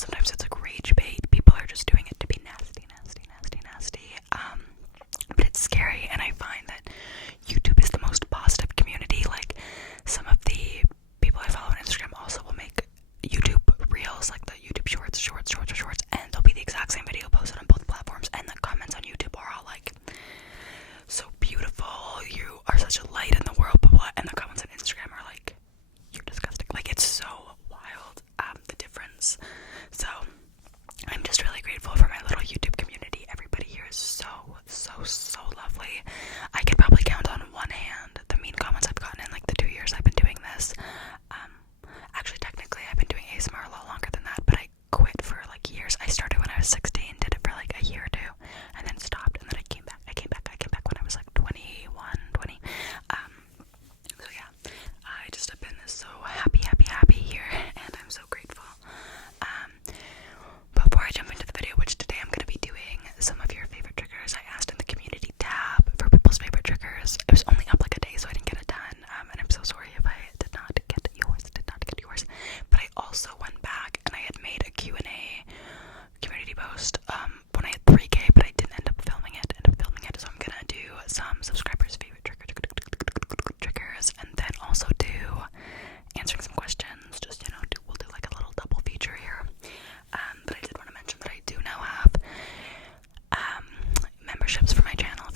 sometimes it's like rage bait. People are just doing it to be nasty. But it's scary, and I find that YouTube is the most positive community. Like, some of the people I follow on Instagram also will make YouTube reels, like the YouTube shorts, and they'll be the exact same video posted on both platforms, and the comments on YouTube are all like, so beautiful, you are such a light in the world, but what? And the comments on Instagram are like, you're disgusting. Like, it's so wild, the difference. So I'm just really grateful for my little YouTube community. Everybody here is so lovely. I could probably count on one hand the mean comments I've gotten in like the 2 years I've been doing this. Actually, technically, I've been doing ASMR a lot longer than that, but I quit for like years. I started when I was 16, did it for like a year or two, and then stopped, and then I came back when I was like 21, 20. So yeah, I just have been so happy here, and I'm so grateful. Before I jump into the video, which today I'm going to be doing some of your favorite triggers, I asked in the community tab for people's favorite triggers. It was only up like a day, so I didn't get it done, and I'm so sorry if I did not get yours, but I also went back and I had made a Q&A community post when I had 3K, but I didn't end up filming it, so I'm gonna do some subscribers' favorite triggers, and then also do answering some questions. Just, we'll do like a little double feature here. But I did want to mention that I do now have memberships for my channel.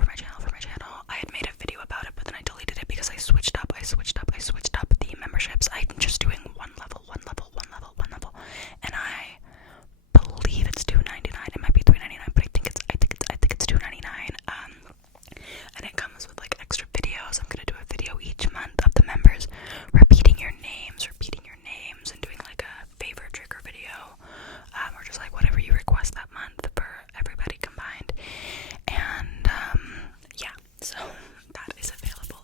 I had made a video about it, but then I deleted it because I switched up the memberships. I'm just doing one level, and I believe it's $2.99. It might be $3.99, but I think it's $2.99. And it comes with like extra videos. I'm gonna do a video each month of the members repeating your names, and doing like a favorite trigger video, or just like whatever you request that month for everybody combined. And yeah, so that is available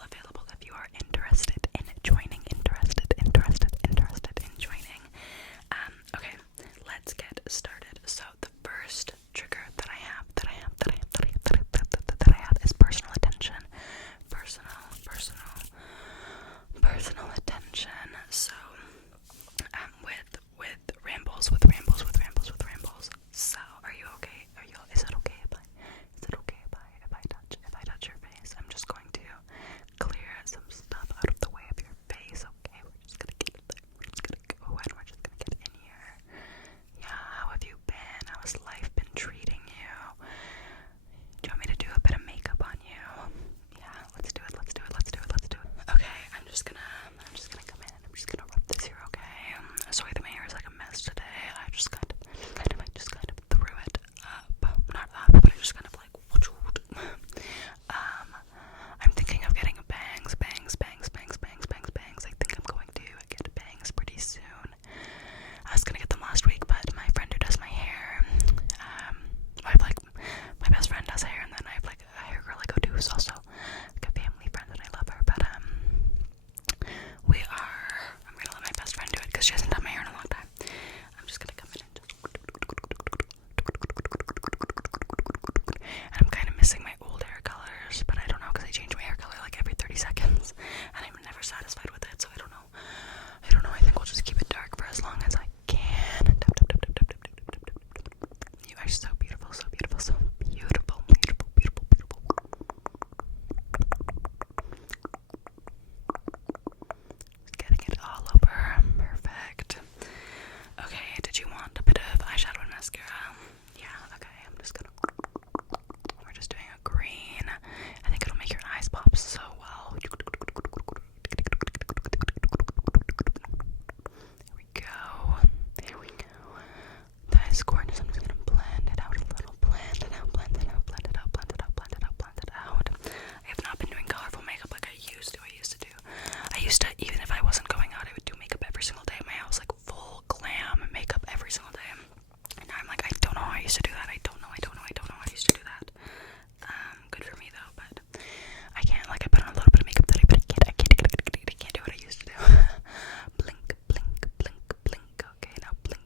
if you are interested in joining. Okay, let's get started. So the first trigger that I have is personal attention. Personal attention. So with rambles. So are you okay? Is it okay if I touch your face? I'm just going to clear some stuff out of the way of your face, okay? We're just gonna get there. We're just gonna go and we're just gonna get in here. Yeah, how have you been? How has life been treating you? Do you want me to do a bit of makeup on you? Yeah, let's do it. Okay, I'm just gonna come in and I'm just gonna rub this here, okay? Sorry that my hair is like a mess today. I just kind of threw it up. Not up, but I just kind of like I'm thinking of getting bangs. I think I'm going to get bangs pretty soon. I was gonna get them last week, but my friend who does my hair, I have like, my best friend does hair, and then I have like a hair girl I go to who's also like a family friend, and I love her, but I'm gonna let my best friend do it because she hasn't done my hair in a long time. I'm just gonna come in and and I'm kind of missing my old hair colors, but I don't know because I change my hair color like every 30 seconds, and I'm never satisfied with it, so I don't know. I think we'll just keep it dark for as long as I can. You are so beautiful. Getting it all over. Perfect. Okay, did you want a bit of eyeshadow and mascara? Yeah, okay, we're just doing a green. I think it'll make your eyes pop so well. There we go. That is gorgeous. I'm just gonna blend it out a little. Blend it out. I have not been doing colorful makeup like I used to. Even if I wasn't going out, I would do makeup every single day at my house, like full glam makeup every single day. And now I'm like, I don't know how I used to do that. I don't know how I used to do that. Good for me though, but I can't. Like, I put on a little bit of makeup today, but I can't do what I used to do. Blink. Okay, now blink.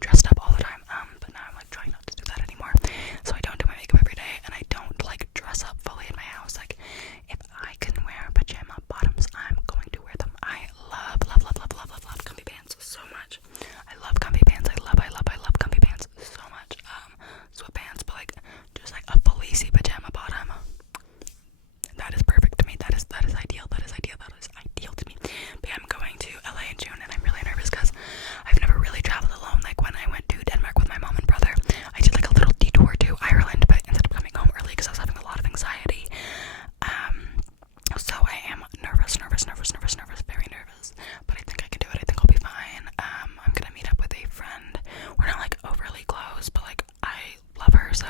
dressed up all the time. But now I'm like trying not to do that anymore. So I don't do my makeup every day, and I don't like dress up fully in my house. Like if I can wear pajama bottoms, I'm going to wear them. I love comfy pants so much. I love comfy pants. I love comfy pants so much. Sweatpants, but like just like a fleecy pajama bottom. That is perfect to me. That is ideal. That is ideal to me. But yeah, I'm going to LA in June, and I'm really nervous because I've never really traveled alone. Like when I went to Denmark with my mom and brother, I did like a little detour to Ireland, but ended up coming home early because I was having a lot of anxiety. So I am nervous, very nervous. But I think I can do it. I think I'll be fine. I'm gonna meet up with a friend. We're not like overly close, but like I love her, so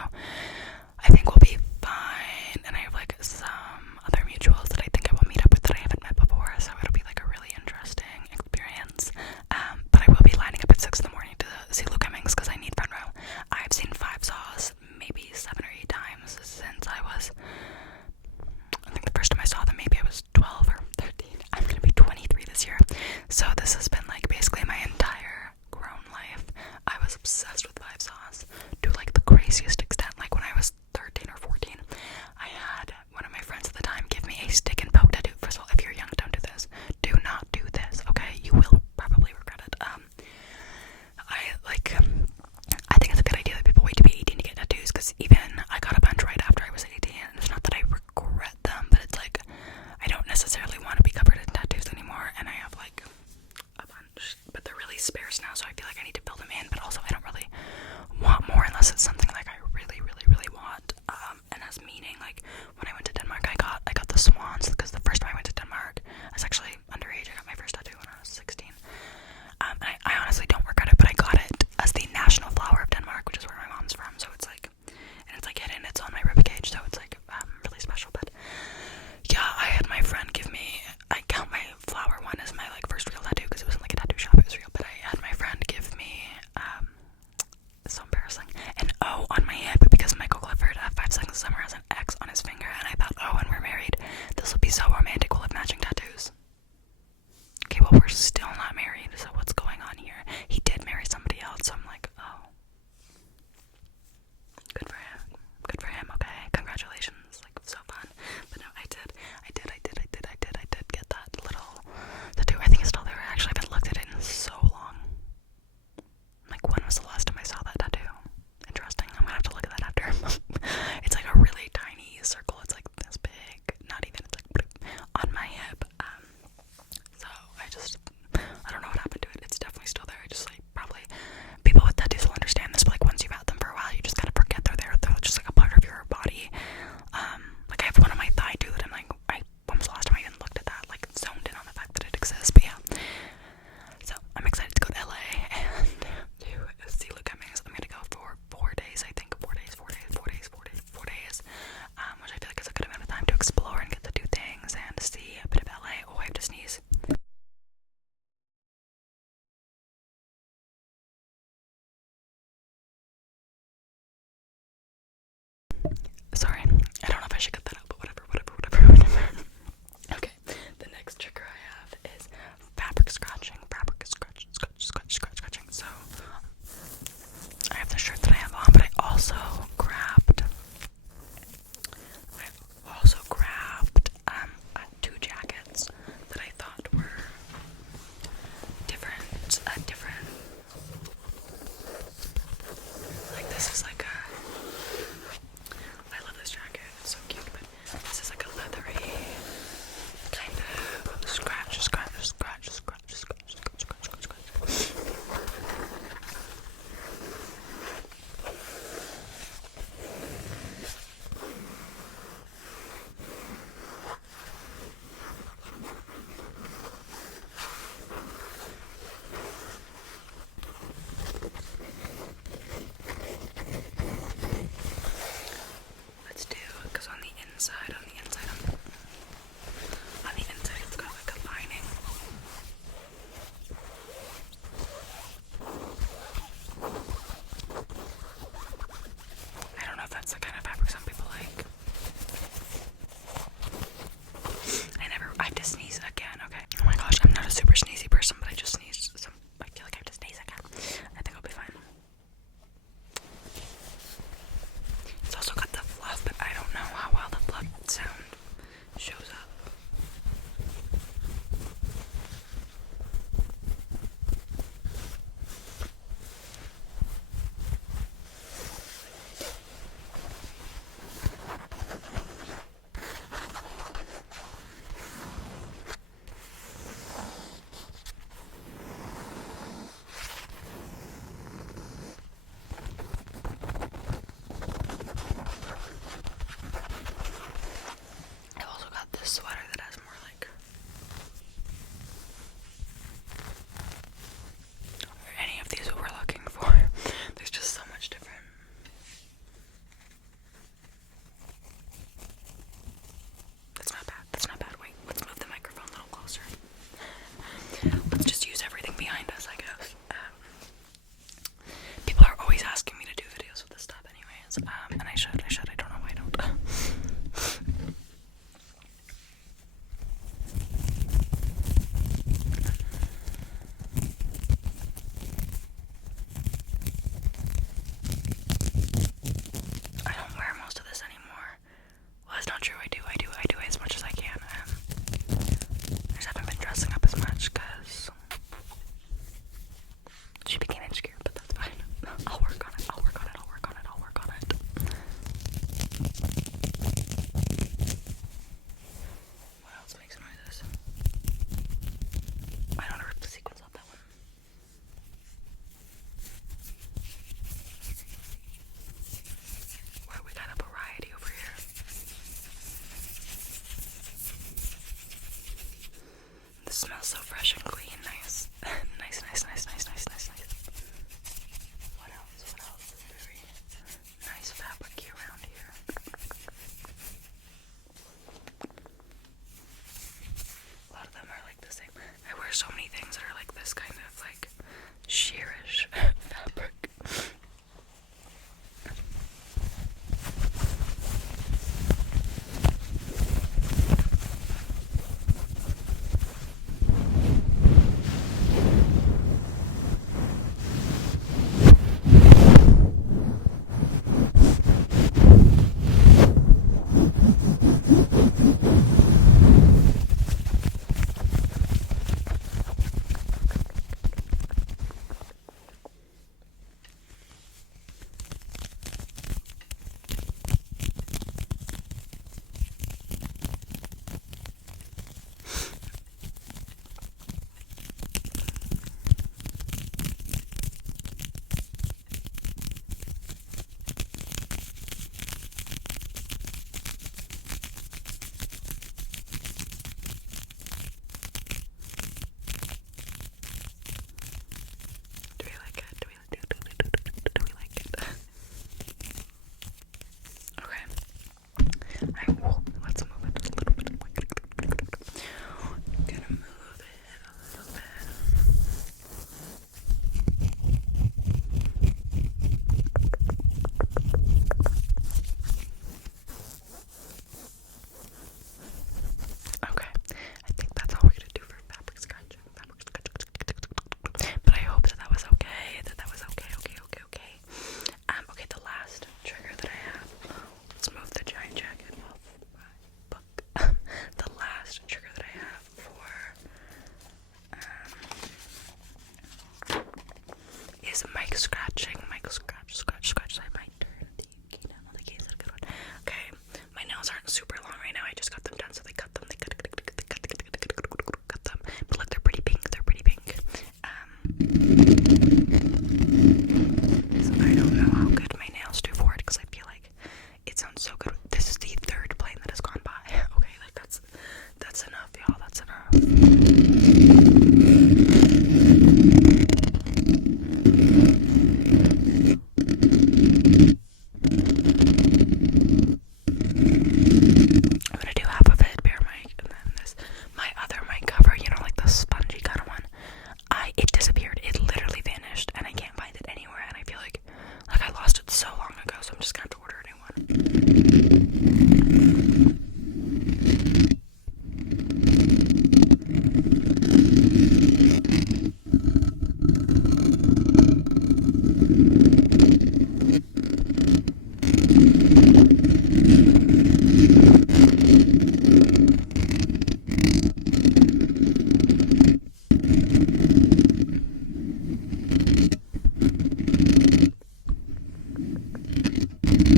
I think we'll be fine. And I have like some other mutuals that I think I will meet up with that I haven't met before, so it'll be like a really interesting experience. But I will be lining up at 6 in the morning to see Luke Hemmings because I need front row. I've seen 5 Saws maybe 7 or 8 times since I think the first time I saw them maybe I was 12 or 13. I'm gonna be 23 this year, so this has been like basically my entire grown life. I was obsessed with 5 Saws to like the craziest extent. Like when I was 13 or 14, I had one of my friends at the time give me a stick and poke tattoo. First of all, if you're young, don't do this. Do not do this, okay? You will probably regret it. I think it's a good idea that people wait to be 18 to get tattoos, because even I got a bunch right after I was 18, and it's not that I regret them, but it's like I don't necessarily want to be covered in tattoos anymore, and I have like a bunch, but they're really sparse now, so I feel like I need to fill them in, but also I don't really want more unless it's something like I really want, and has meaning. Like when I went to Denmark, I got the swans, because the first time I went to Denmark, I was actually underage. I got my first tattoo when I was 16. I honestly don't regret it, but I got it as the national flower of Denmark, which is where my mom's from, so it's like, and it's like hidden, it's on my ribcage, so it's like really special. But yeah, I had my friend give me, I count my flower one as my like first real tattoo because it wasn't like a tattoo shop, it was real, but I had my friend give me it's so embarrassing, an O on my hip, because Michael Clifford at 5 Seconds of Summer has an X on his finger, and I thought, oh, when we're married, this will be so romantic, we'll have matching tattoos. Okay, well, we're still not married, so what's going on here? He did marry somebody else, so I'm like, oh, good for him, okay, congratulations, like, so fun. But no, I did get that little tattoo. I think it's still there. Actually, I haven't looked at it in so long. Like, when was the last time I saw that tattoo? Interesting. I'm gonna have to look at that after. It's like a really tiny circle. It's like this big. Not even. It's like on my hip. So I don't know what happened to it. It's definitely still there. I just like probably people with tattoos will understand this. But like once you've had them for a while, you just kind of forget they're there. They're just like a part of your body. Like I have one on my thigh too that I'm like, when was the last time I even looked at that? Like zoned in on the fact that it exists. But yeah. So I'm excited to go to LA and to see Luke Hemmings. I'm gonna go for 4 days, I think. 4 days, which I feel like is a good amount of time to explore and get to do things and to see a bit of LA. Oh, I have to sneeze. Sorry, I don't know if I should cut that out, but whatever. Okay, the next trigger I have is fabric scratching. Scratching. So I have the shirt that I have on, but I also grabbed 2 jackets that I thought were different. Like this is like I love this jacket. It's so cute, but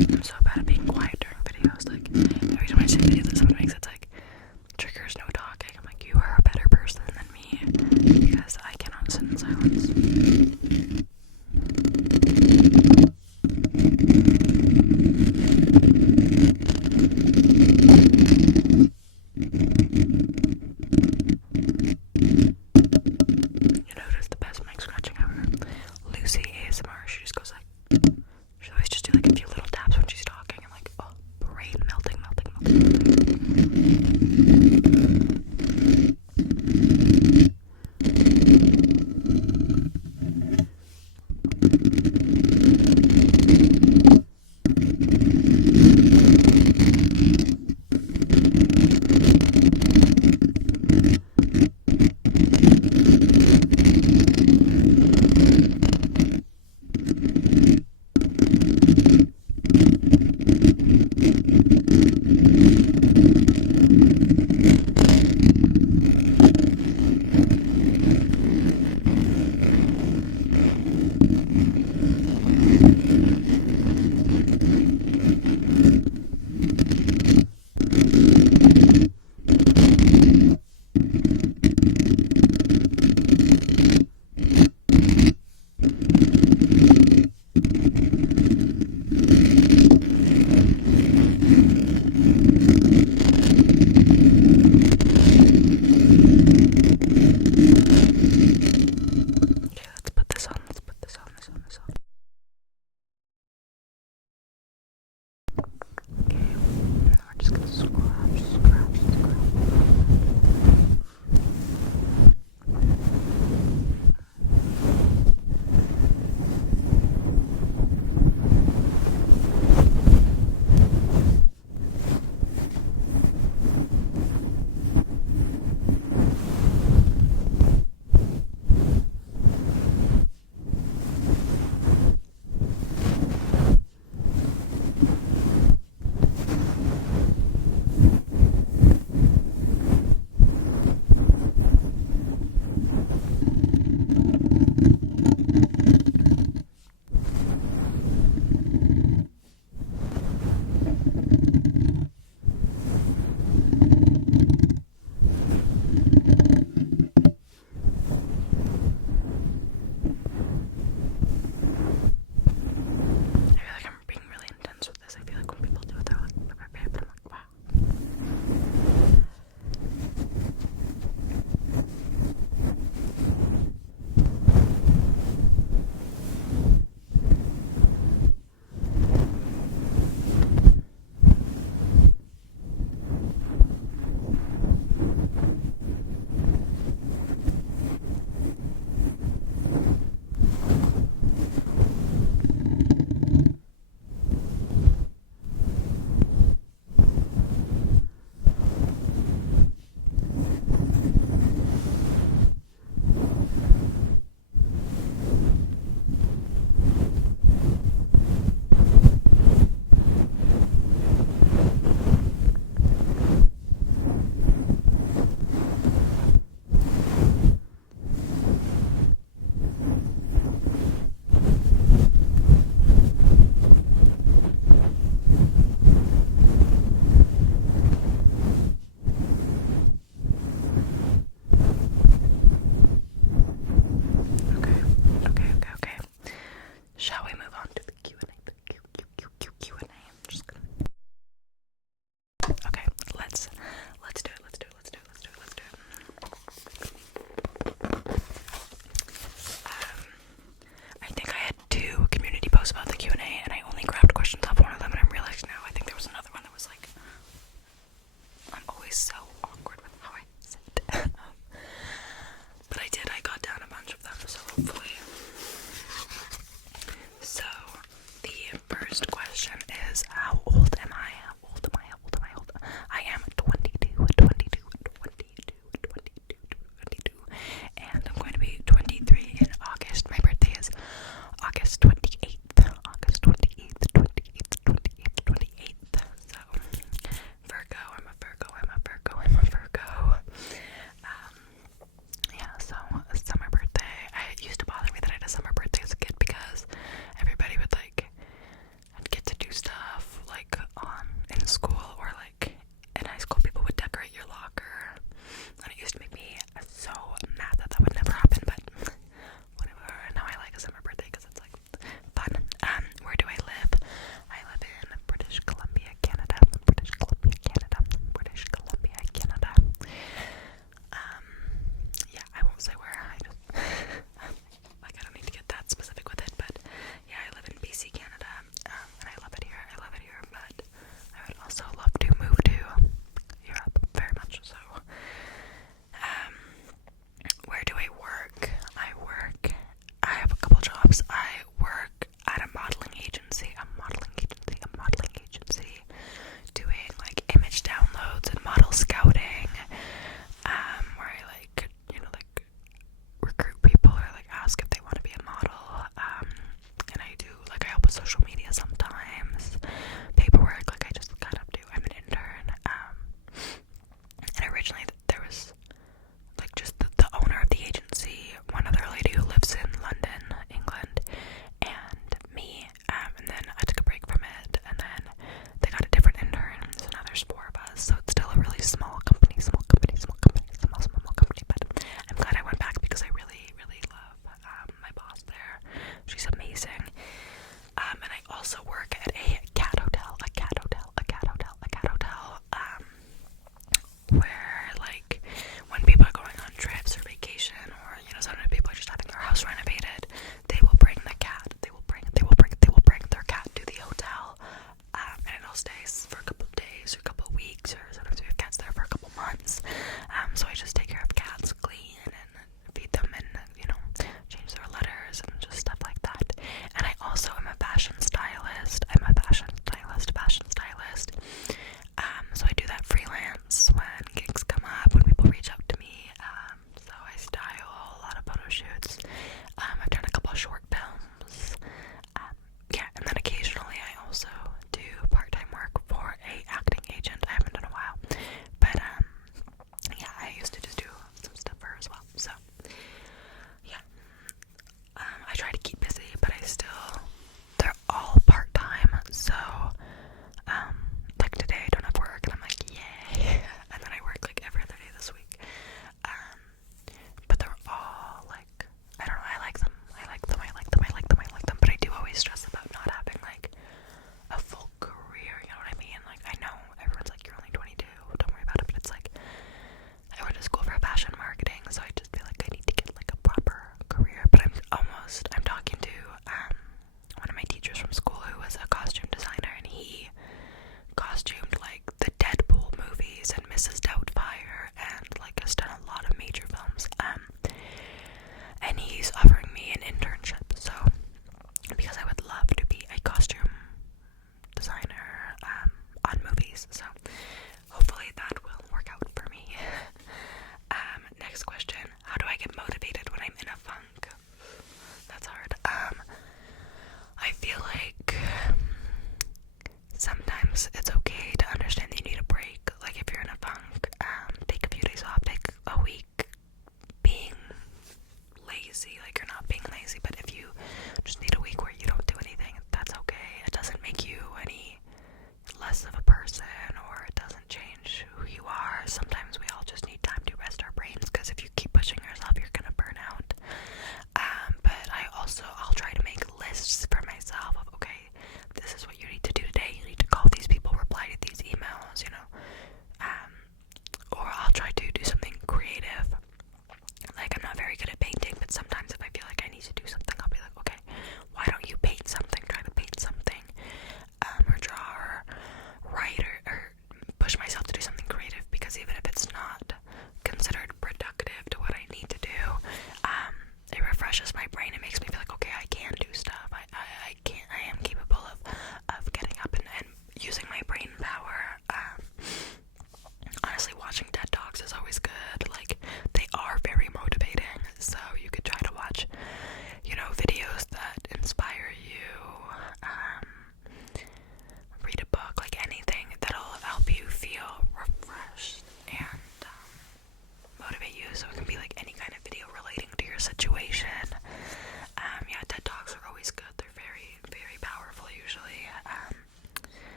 I'm so bad at being quiet during videos. Like, every time I see a video that someone makes, it's like, triggers no talking. I'm like, you are a better person than me, because I cannot sit in silence. You know who's the best mic scratching ever? Lucy ASMR. She just goes like, she always just do like a few little taps when she's talking, and like, oh, brain melting.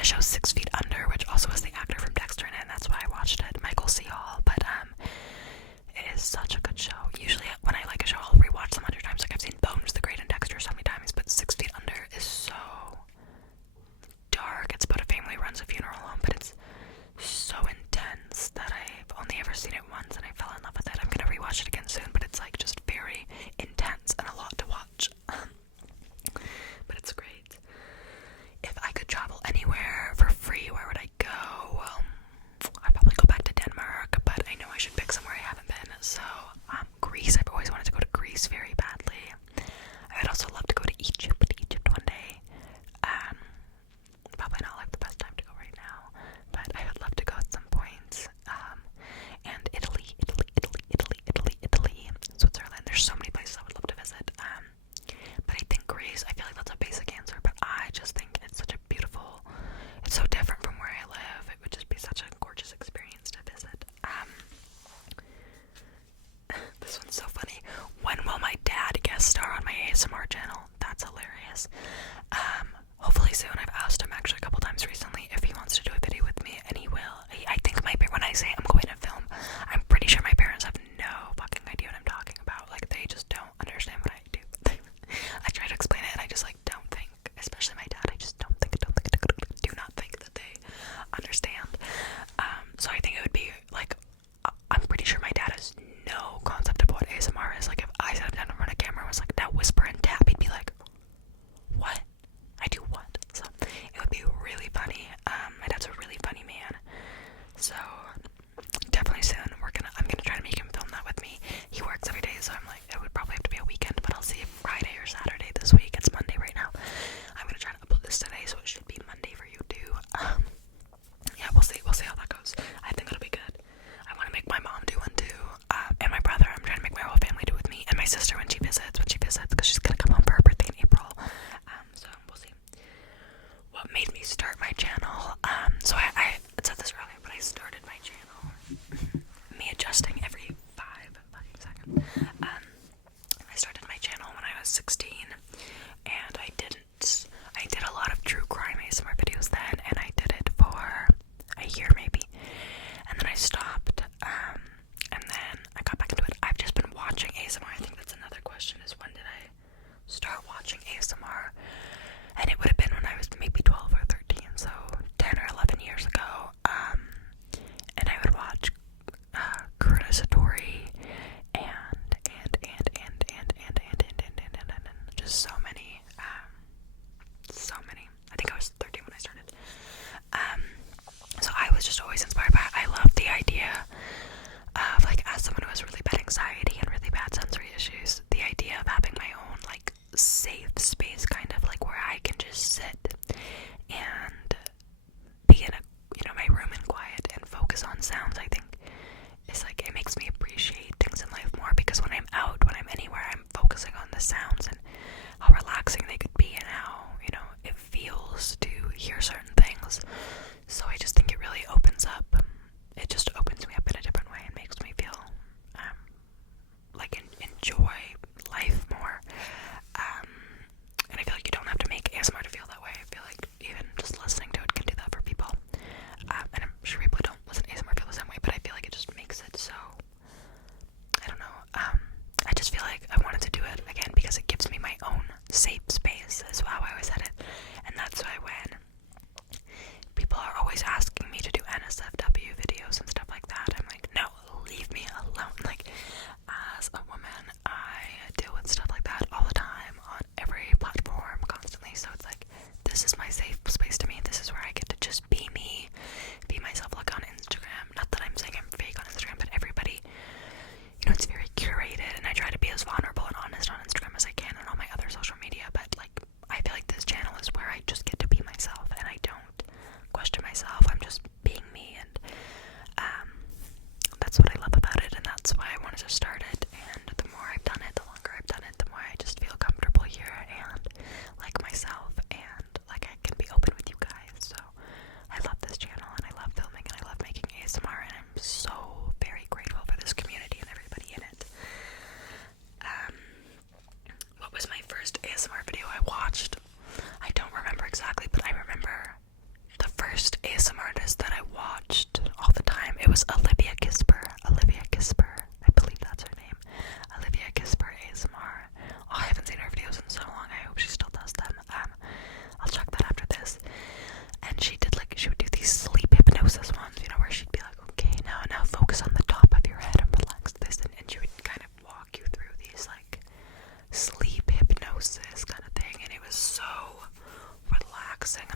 the show 6 Feet Under, which also has the actor from Dexter in it, and that's why I watched it, Michael C. Hall. But it is such a good show. Usually when I like a show, I'll rewatch them 100 times. Like, I've seen Bones the Great and Dexter so many times, but 6 Feet Under is so dark. It's about a family who runs a funeral home, but it's so intense that I've only ever seen it once and I fell in love with it. I'm gonna rewatch it again soon, but it's like just very intense and a lot to watch. But it's great. If I could travel anywhere for free, where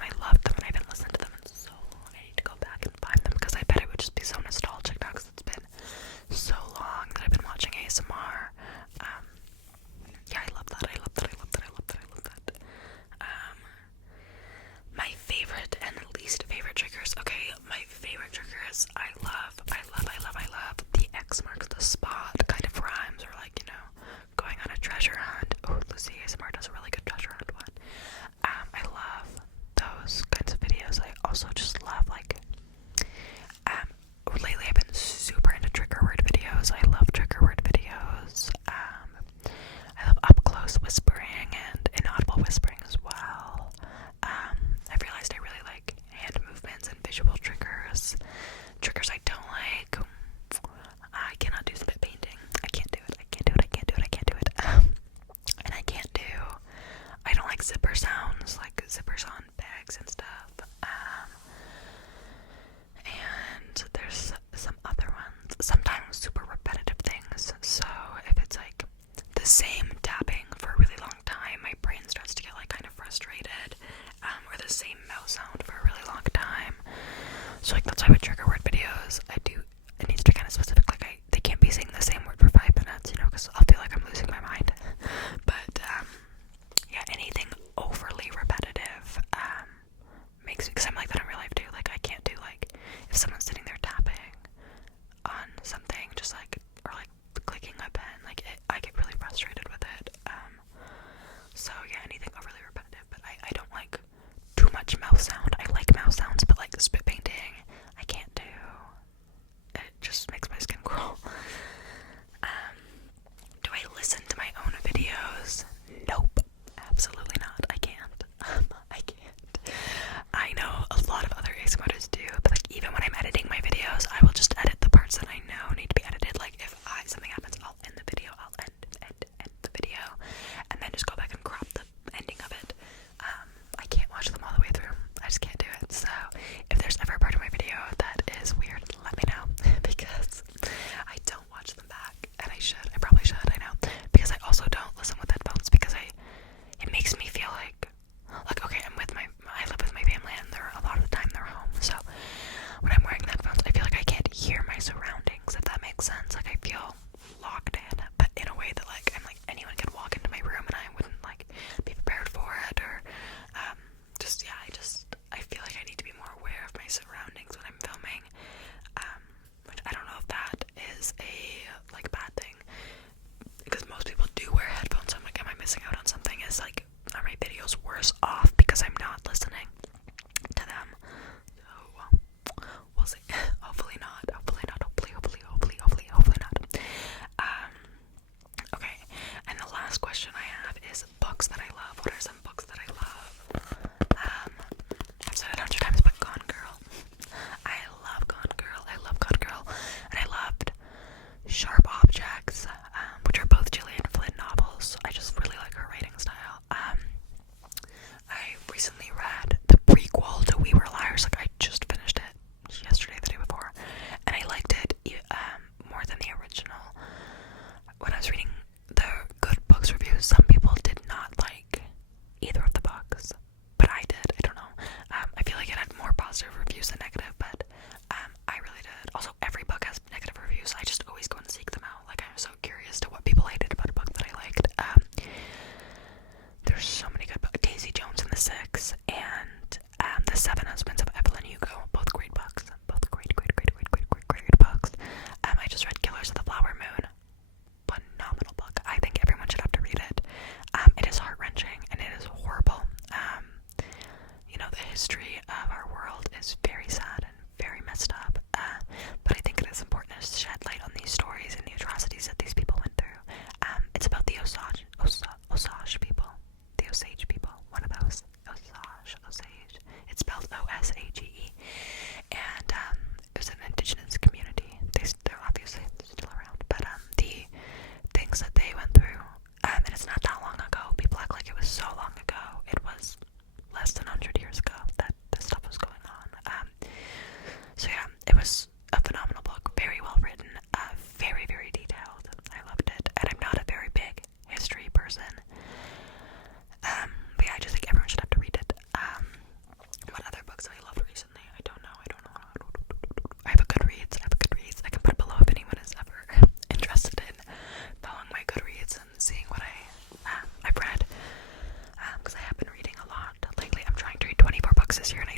and I loved them, and I haven't listened to them in so long. I need to go back and find them because I bet it would just be so nostalgic now because it's been so long that I've been watching ASMR. Yeah, I love that. I love that. I love that. I love that. I love that. My favorite and least favorite triggers. Okay, my favorite triggers. I love the X marks the spot kind of rhymes, or like, you know, going on a treasure hunt. Oh, Lucy ASMR does a really good treasure hunt one. I love those kinds of videos. I also just love like lately I've been super into trigger word videos. I love trigger word videos. I love up close whispering and inaudible whispering as well. I've realized I really like hand movements and visual triggers. Triggers I don't like. I cannot do spit painting. I can't do it. I can't do it. I can't do it. I can't do it. And I don't like zipper sounds, like zippers on bags and stuff. And there's some other ones. Sometimes super repetitive things. So if it's like the same tapping for a really long time, my brain starts to get like kind of frustrated. Or the same mouse sound for a really long time. So like that's why with trigger word videos, it needs to be kind of specific. Like they can't be saying the same word for 5 minutes, you know, because I'll feel like I'm losing my mind. But yeah, anything overly repetitive makes me, because I'm like that in real life too. Like I can't do like if someone's sitting there tapping on something, just like, or like clicking a pen, like I get really frustrated with it. So yeah, anything overly repetitive, but I don't like too much mouth sound. I like mouth sounds, but like spit painting, I can't do. It just makes my skin crawl. Do I listen to my own videos? Nope, absolutely not. I can't. I can't. I know a lot of other ASMRs do, but like even when I'm editing my videos, I will just edit the parts that I know need to be edited. Like if something happens, I'll end the video. I'll end the video, and then just go back and crop the ending of it. I can't watch them all the way through. I just can't do it. So if there's ever a part of my video that is weird, let me know because I don't watch them back, and I should. I probably should. I know, because I also don't listen with headphones because it makes me feel like okay, I live with my family, and a lot of the time they're home. So when I'm wearing headphones, I feel like I can't hear my surroundings, if that makes sense. Like I feel locked in, but in a way that like I'm like anyone could walk into my room and I wouldn't like be prepared for it, or I feel like I need to be more aware of my surroundings when I'm filming, which I don't know if that is a like bad thing, because most people do wear headphones. So I'm like, am I missing out on something? Is like, are my videos worse off because I'm not listening to them? So we'll see. Hopefully not. Hopefully not. Hopefully not. Okay. And the last question I have is books that I love. What are some books that I love? I've said it 100 times, but Gone Girl. I love Gone Girl. I love Gone Girl. And I loved Sharp Objects, which are both Gillian Flynn novels. I just really like her writing style. I recently read the prequel to We Were Liars. Like I just finished it yesterday, the day before, and I liked it more than the original. When I was reading the good books reviews, some people did not like either of the books, but I did. I don't know. I feel like it had more positive reviews than negative, but I really did. Also, every book has negative reviews. I just always go and seek them out. Like I'm so curious to what people hated about a book that I liked. There's so many good books. Daisy Jones and the Six, and The Seven Husbands of Evelyn Hugo. Both great books. Both great books. I just read Killers of the Flower Moon. Phenomenal book. I think everyone should have to read it. It is heart-wrenching and it is horrible. You know, the history of our world is very sad and very messed up. But I think it is important to shed light on these stories and the atrocities that these people went through. It's about the Osage people. The Osage people. One of those. Osage. It's spelled O-S-A-G-E. And it was an indigenous community. They're obviously still around. But the things that they went through, and it's not that long ago. People act like it was so long ago. It was less than 100 years ago that this stuff was going on. So yeah, it was a phenomenal book. Very well written. Very, very detailed. I loved it. And I'm not a very big history person. But yeah, I just think everyone should have to read it. Texas, you're gonna